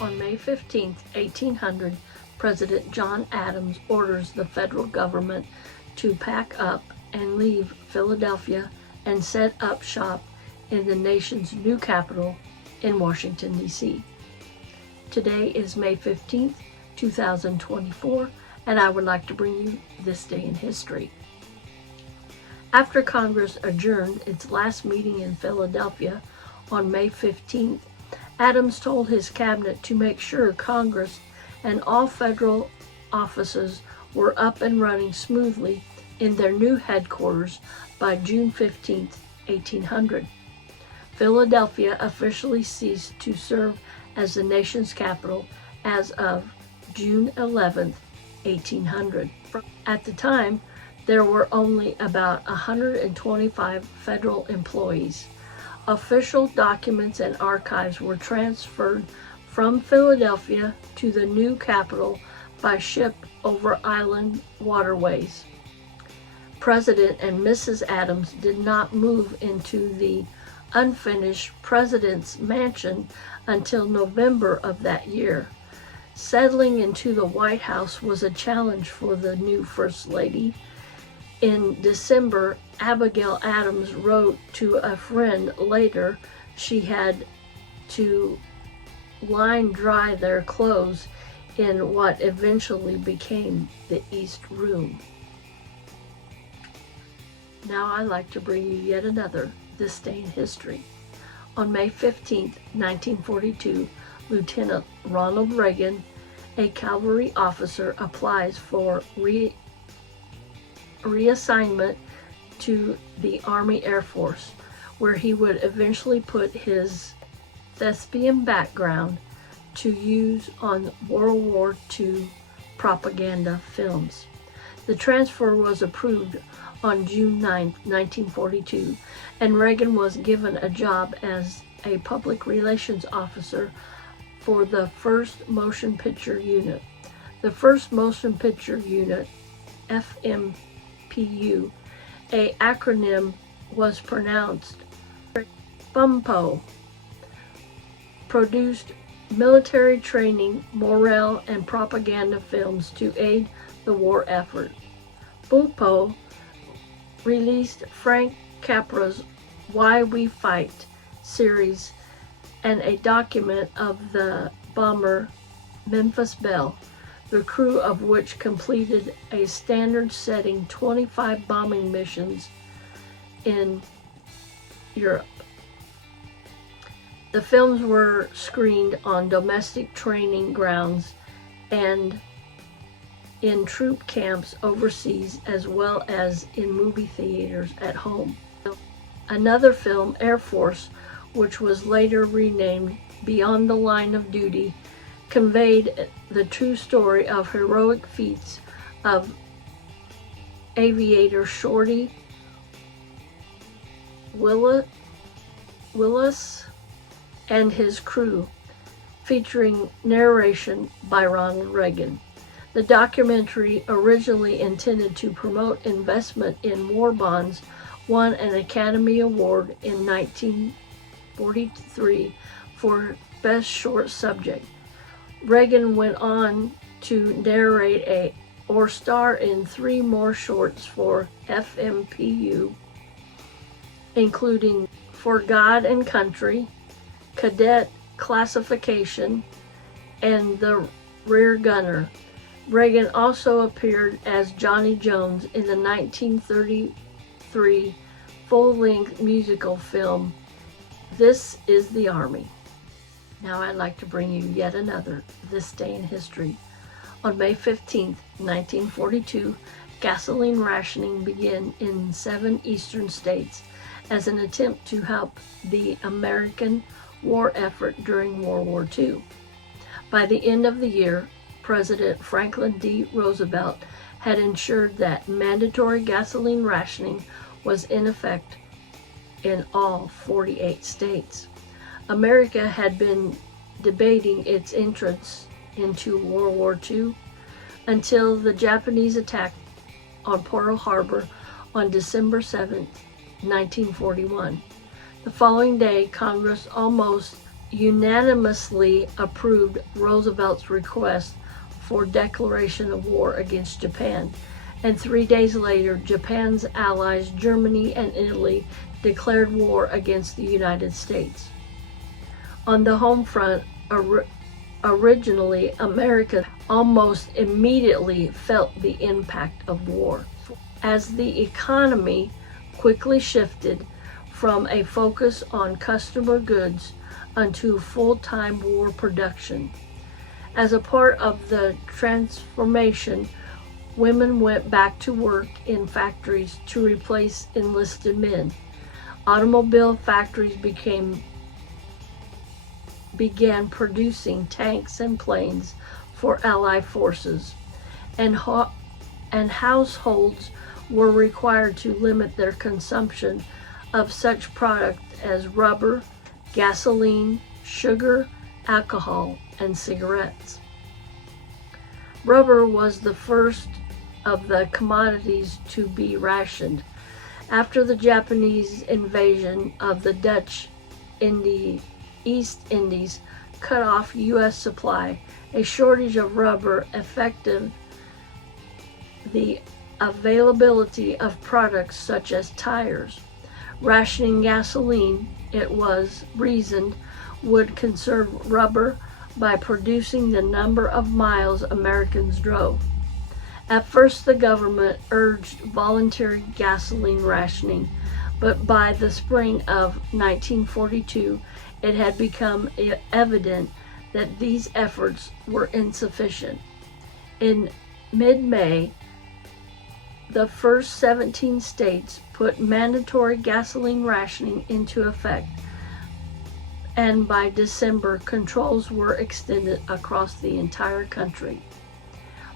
On May 15, 1800, President John Adams orders the federal government to pack up and leave Philadelphia and set up shop in the nation's new capital in Washington, D.C. Today is May 15th, 2024, and I would like to bring you this day in history. After Congress adjourned its last meeting in Philadelphia on May 15th, Adams told his cabinet to make sure Congress and all federal offices were up and running smoothly in their new headquarters by June 15, 1800. Philadelphia officially ceased to serve as the nation's capital as of June 11, 1800. At the time, there were only about 125 federal employees. Official documents and archives were transferred from Philadelphia to the new capital by ship over island waterways. President and Mrs. Adams did not move into the unfinished President's Mansion until November of that year. Settling into the White House was a challenge for the new First Lady. In December, Abigail Adams wrote to a friend later she had to line dry their clothes in what eventually became the East Room. Now I'd like to bring you yet another This Day in History. On May 15, 1942, Lieutenant Ronald Reagan, a cavalry officer, applies for reassignment to the Army Air Force, where he would eventually put his thespian background to use on World War II propaganda films. The transfer was approved on June 9, 1942, and Reagan was given a job as a public relations officer for the 1st Motion Picture Unit. The 1st Motion Picture Unit, FMPU, a acronym, was pronounced BUMPO, produced military training, morale, and propaganda films to aid the war effort. BUMPO released Frank Capra's Why We Fight series and a document of the bomber Memphis Belle, the crew of which completed a standard-setting 25 bombing missions in Europe. The films were screened on domestic training grounds and in troop camps overseas, as well as in movie theaters at home. Another film, Air Force, which was later renamed Beyond the Line of Duty, conveyed the true story of heroic feats of aviator Shorty Willis and his crew, featuring narration by Ronald Reagan. The documentary, originally intended to promote investment in war bonds, won an Academy Award in 1943 for Best Short Subject. Reagan went on to narrate or star in 3 more shorts for FMPU, including For God and Country, Cadet Classification, and The Rear Gunner. Reagan also appeared as Johnny Jones in the 1933 full-length musical film, This Is the Army. Now I'd like to bring you yet another This Day in History. On May 15, 1942, gasoline rationing began in 7 eastern states as an attempt to help the American war effort during World War II. By the end of the year, President Franklin D. Roosevelt had ensured that mandatory gasoline rationing was in effect in all 48 states. America had been debating its entrance into World War II until the Japanese attack on Pearl Harbor on December 7, 1941. The following day, Congress almost unanimously approved Roosevelt's request for declaration of war against Japan, and 3 days later, Japan's allies, Germany and Italy, declared war against the United States. On the home front, originally, America almost immediately felt the impact of war, as the economy quickly shifted from a focus on customer goods unto full-time war production. As a part of the transformation, women went back to work in factories to replace enlisted men. Automobile factories began producing tanks and planes for Allied forces, and households were required to limit their consumption of such products as rubber, gasoline, sugar, alcohol, and cigarettes. Rubber was the first of the commodities to be rationed. After the Japanese invasion of the Dutch in the East Indies cut off U.S. supply, a shortage of rubber affected the availability of products such as tires. Rationing gasoline, it was reasoned, would conserve rubber by producing the number of miles Americans drove. At first, the government urged voluntary gasoline rationing, but by the spring of 1942, it had become evident that these efforts were insufficient. In mid-May, the first 17 states put mandatory gasoline rationing into effect, and by December, controls were extended across the entire country.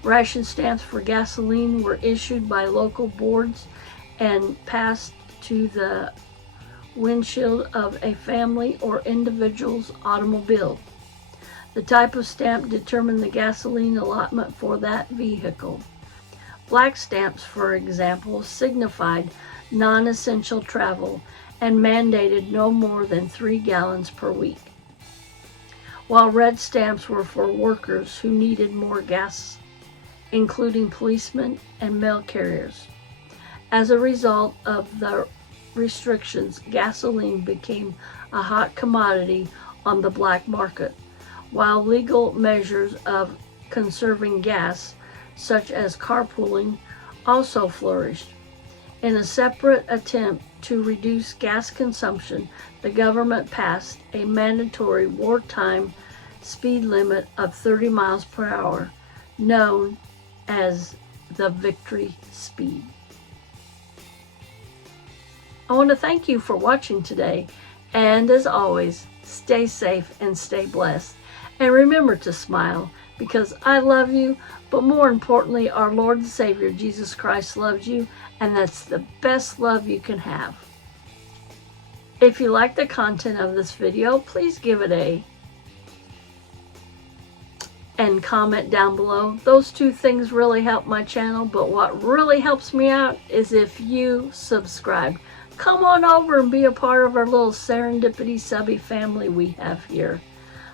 Ration stamps for gasoline were issued by local boards and passed to the windshield of a family or individual's automobile. The type of stamp determined the gasoline allotment for that vehicle. Black stamps, for example, signified non-essential travel and mandated no more than 3 gallons per week, while red stamps were for workers who needed more gas, including policemen and mail carriers. As a result of the restrictions, gasoline became a hot commodity on the black market, while legal measures of conserving gas, such as carpooling, also flourished. In a separate attempt to reduce gas consumption, the government passed a mandatory wartime speed limit of 30 miles per hour, known as the victory speed. I want to thank you for watching today, and as always, stay safe and stay blessed. And remember to smile, because I love you, but more importantly, our Lord and Savior Jesus Christ loves you, and that's the best love you can have. If you like the content of this video, please give it a and comment down below. Those 2 things really help my channel, but what really helps me out is if you subscribe. Come on over and be a part of our little serendipity subby family we have here.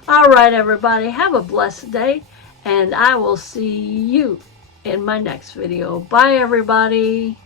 All right, everybody, have a blessed day, and I will see you in my next video. Bye, everybody.